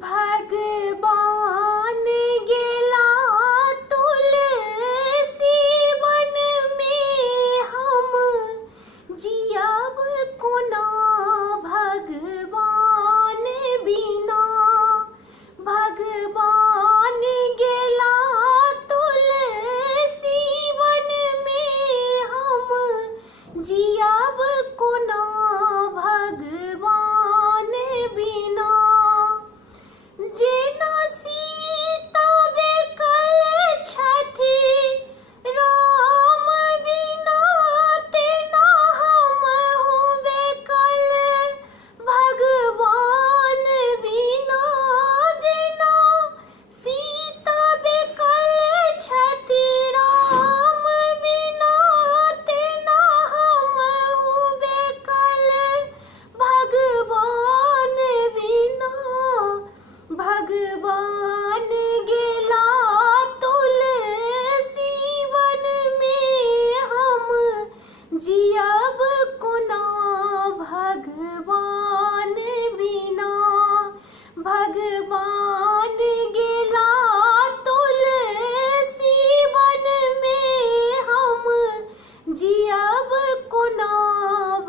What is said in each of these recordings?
भगवान गेला तुलसी वन में हम जियब कोना भगवान बिना। भगवान गेला तुलसी वन में हम जियब कोना भगवान बिना। जेना सीता बेकल छथि राम बिना तेना हमहु बेकल भगवान बिना। जेना सीता बेकल छथि राम बिना तेना हमहु बेकल भगवान बिना। भगवान गेला तुलसी वन में हम जियब कोना भगवान बिना। भगवान गेला तुलसी वन में हम जियब कोना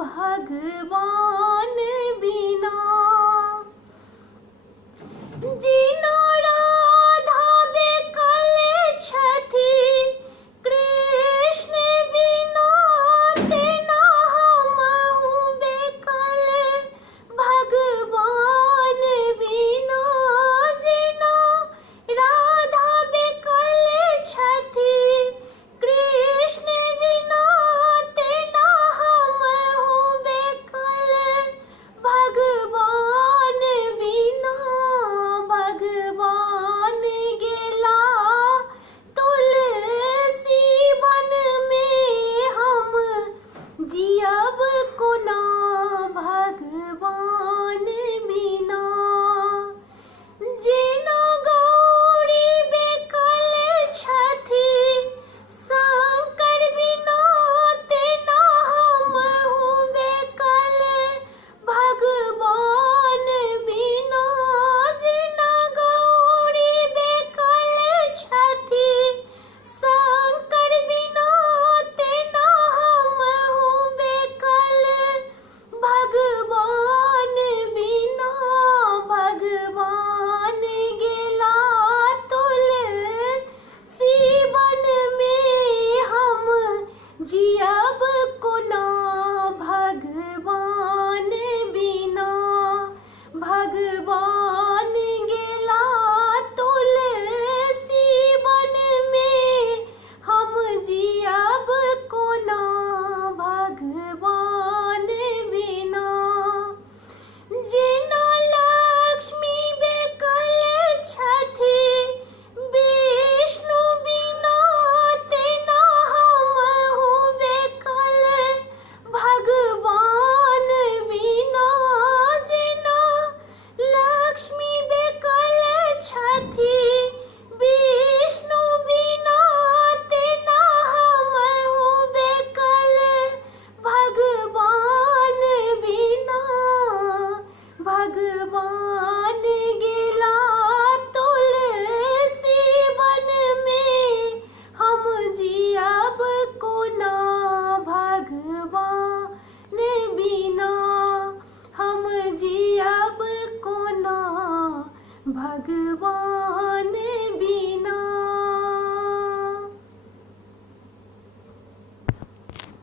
भगवान बिना। जेना राधा बेकल छथि कृष्ण बिना तेना हमहु बेकल भगवान बिना। जेना राधा बेकल छथि कृष्ण बिना तेना हमहु बेकल भगवान बिना। भगवान गेला तुलसी वन में हम जियब कोना भगवान बिना। जेना गौरी बेकल छथि शंकर बिना तेना हमहु बेकल भगवान बिना। जेना गौरी बेकल छथि शंकर बिना तेना हमहु बेकल भगवान बिना। भगवान गेला तुलसी वन में हम जियब कोना भगवान बिना। भगवान गेला तुलसी वन में हम जियब कोना भगवान बिना। जेना लक्ष्मी बेकल छथि विष्णु बिना तेना हमहु बेकल भगवान बिना। जेना लक्ष्मी बेकल छथि विष्णु बिना तेना हमहु बेकल भगवान बिना। भगवान गेला तुलसी वन में हम जियब कोना भगवान बिना। हम जियब कोना भगवान